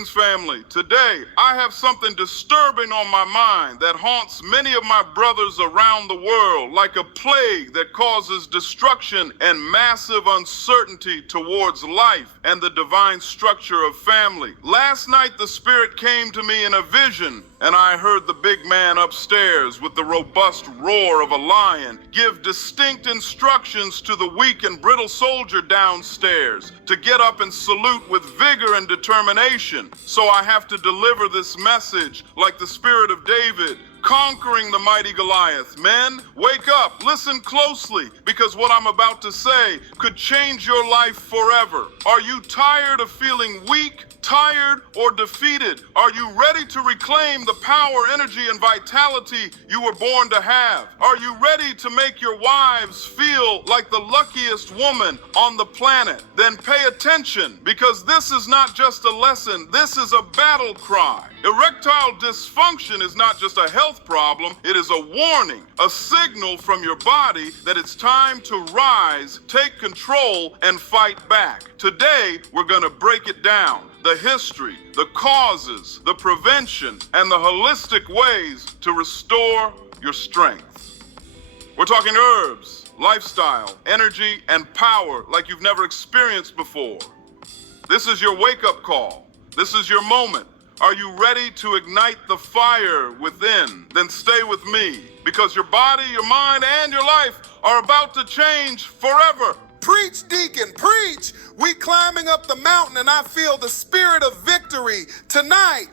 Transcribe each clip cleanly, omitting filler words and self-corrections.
Greetings, family. Today, I have something disturbing on my mind that haunts many of my brothers around the world, like a plague that causes destruction and massive uncertainty towards life and the divine structure of family. Last night, the Spirit came to me in a vision, and I heard the big man upstairs with the robust roar of a lion give distinct instructions to the weak and brittle soldier downstairs to get up and salute with vigor and determination. So I have to deliver this message like the Spirit of David, conquering the mighty Goliath. Men, wake up, listen closely, because what I'm about to say could change your life forever. Are you tired of feeling weak, tired, or defeated? Are you ready to reclaim the power, energy, and vitality you were born to have? Are you ready to make your wives feel like the luckiest woman on the planet? Then pay attention, because this is not just a lesson, this is a battle cry. Erectile dysfunction is not just a health problem, it is a warning, a signal from your body that it's time to rise, take control, and fight back. Today, we're going to break it down. The history, the causes, the prevention, and the holistic ways to restore your strength. We're talking herbs, lifestyle, energy, and power like you've never experienced before. This is your wake-up call. This is your moment. Are you ready to ignite the fire within? Then stay with me, because your body, your mind, and your life are about to change forever. Preach, deacon, preach! We climbing up the mountain and I feel the spirit of victory tonight.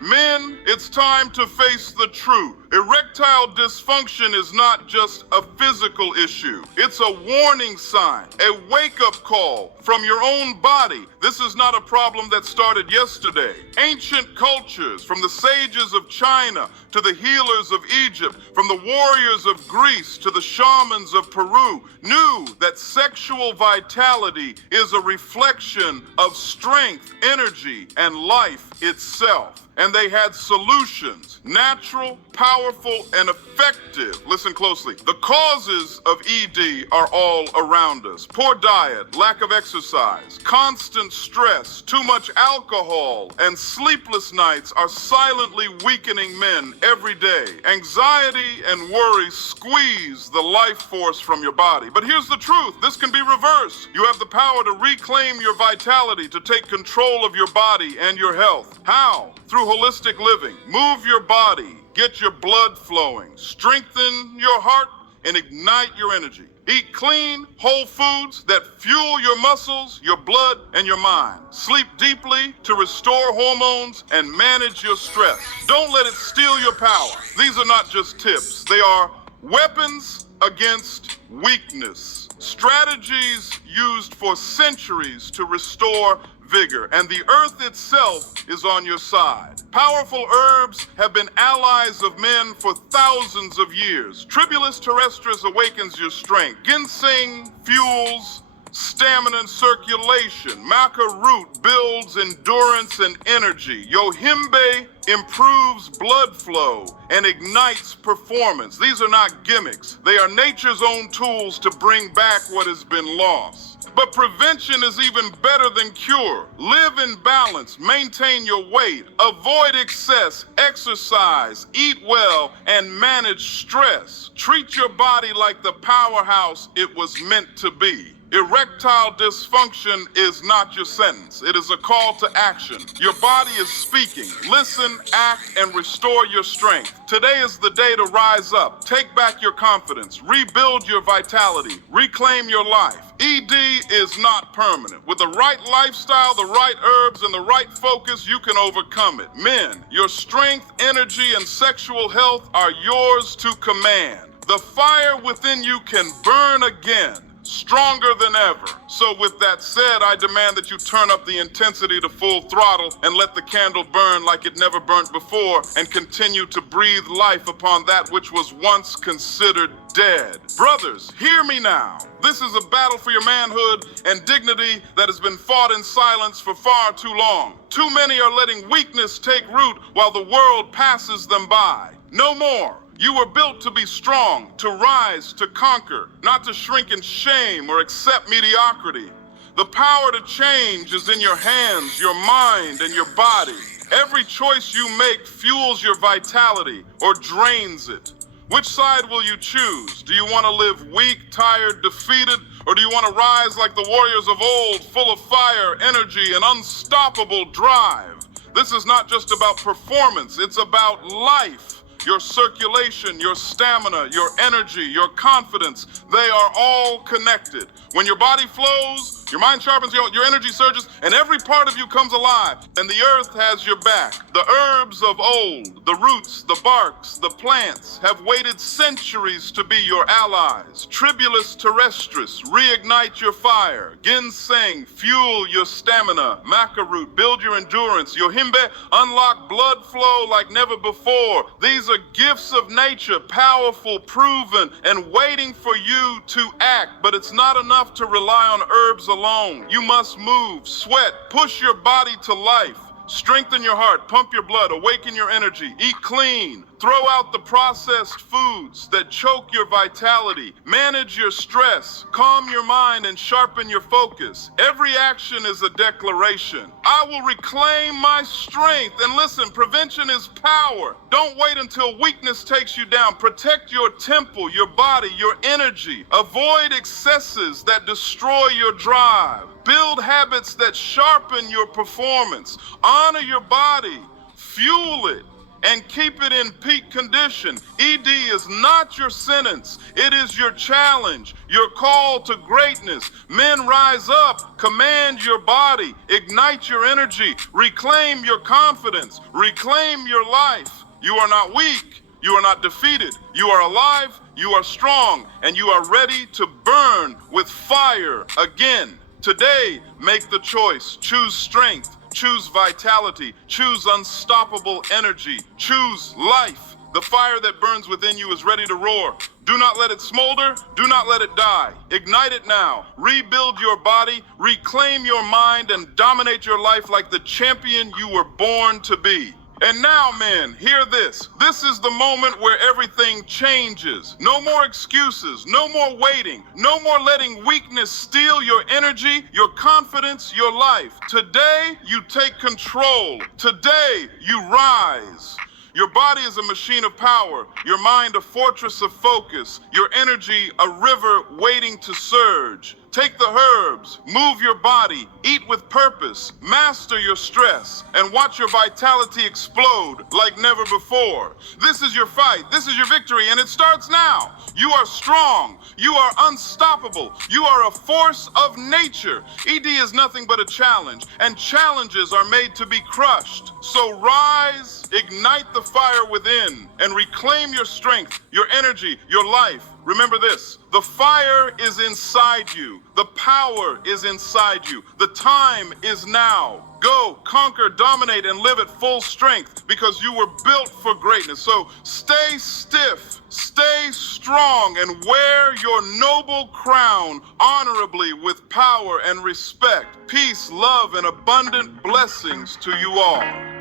Men, it's time to face the truth. Erectile dysfunction is not just a physical issue. It's a warning sign, a wake-up call from your own body. This is not a problem that started yesterday. Ancient cultures, from the sages of China to the healers of Egypt, from the warriors of Greece to the shamans of Peru, knew that sexual vitality is a reflection of strength, energy, and life itself. And they had solutions, natural, powerful, and effective. Listen closely. The causes of ED are all around us. Poor diet, lack of exercise, constant stress, too much alcohol, and sleepless nights are silently weakening men every day. Anxiety and worry squeeze the life force from your body. But here's the truth. This can be reversed. You have the power to reclaim your vitality, to take control of your body and your health. How? Through holistic living. Move your body, get your blood flowing, strengthen your heart, and ignite your energy. Eat clean, whole foods that fuel your muscles, your blood, and your mind. Sleep deeply to restore hormones and manage your stress. Don't let it steal your power. These are not just tips. They are weapons against weakness. Strategies used for centuries to restore vigor, and the earth itself is on your side. Powerful herbs have been allies of men for thousands of years. Tribulus terrestris awakens your strength. Ginseng fuels stamina and circulation. Maca root builds endurance and energy. Yohimbe improves blood flow and ignites performance. These are not gimmicks. They are nature's own tools to bring back what has been lost. But prevention is even better than cure. Live in balance, maintain your weight, avoid excess, exercise, eat well, and manage stress. Treat your body like the powerhouse it was meant to be. Erectile dysfunction is not your sentence. It is a call to action. Your body is speaking. Listen, act, and restore your strength. Today is the day to rise up. Take back your confidence. Rebuild your vitality. Reclaim your life. ED is not permanent. With the right lifestyle, the right herbs, and the right focus, you can overcome it. Men, your strength, energy, and sexual health are yours to command. The fire within you can burn again, stronger than ever. So with that said, I demand that you turn up the intensity to full throttle and let the candle burn like it never burnt before, and continue to breathe life upon that which was once considered dead. Brothers, hear me now. This is a battle for your manhood and dignity that has been fought in silence for far too long. Too many are letting weakness take root while the world passes them by. No more. You were built to be strong, to rise, to conquer, not to shrink in shame or accept mediocrity. The power to change is in your hands, your mind, and your body. Every choice you make fuels your vitality or drains it. Which side will you choose? Do you want to live weak, tired, defeated, or do you want to rise like the warriors of old, full of fire, energy, and unstoppable drive? This is not just about performance, it's about life. Your circulation, your stamina, your energy, your confidence, they are all connected. When your body flows, your mind sharpens, your energy surges, and every part of you comes alive, and the earth has your back. The herbs of old, the roots, the barks, the plants, have waited centuries to be your allies. Tribulus terrestris, reignite your fire. Ginseng, fuel your stamina. Maca root, build your endurance. Yohimbe, unlock blood flow like never before. These are gifts of nature, powerful, proven, and waiting for you to act. But it's not enough to rely on herbs alone. You must move, sweat, push your body to life. Strengthen your heart, pump your blood, awaken your energy, eat clean, throw out the processed foods that choke your vitality, manage your stress, calm your mind, and sharpen your focus. Every action is a declaration. I will reclaim my strength. And listen, prevention is power. Don't wait until weakness takes you down. Protect your temple, your body, your energy. Avoid excesses that destroy your drive. Build habits that sharpen your performance. Honor your body, fuel it, and keep it in peak condition. ED is not your sentence. It is your challenge, your call to greatness. Men, rise up, command your body, ignite your energy, reclaim your confidence, reclaim your life. You are not weak. You are not defeated. You are alive, you are strong, and you are ready to burn with fire again. Today, make the choice. Choose strength. Choose vitality. Choose unstoppable energy. Choose life. The fire that burns within you is ready to roar. Do not let it smolder. Do not let it die. Ignite it now. Rebuild your body. Reclaim your mind and dominate your life like the champion you were born to be. And now, men, hear this. This is the moment where everything changes. No more excuses, no more waiting, no more letting weakness steal your energy, your confidence, your life. Today, you take control. Today, you rise. Your body is a machine of power, your mind a fortress of focus, your energy a river waiting to surge. Take the herbs, move your body, eat with purpose, master your stress, and watch your vitality explode like never before. This is your fight, this is your victory, and it starts now. You are strong, you are unstoppable, you are a force of nature. ED is nothing but a challenge, and challenges are made to be crushed. So rise, ignite the fire within, and reclaim your strength, your energy, your life. Remember this, the fire is inside you. The power is inside you. The time is now. Go, conquer, dominate, and live at full strength because you were built for greatness. So stay stiff, stay strong, and wear your noble crown honorably with power and respect. Peace, love, and abundant blessings to you all.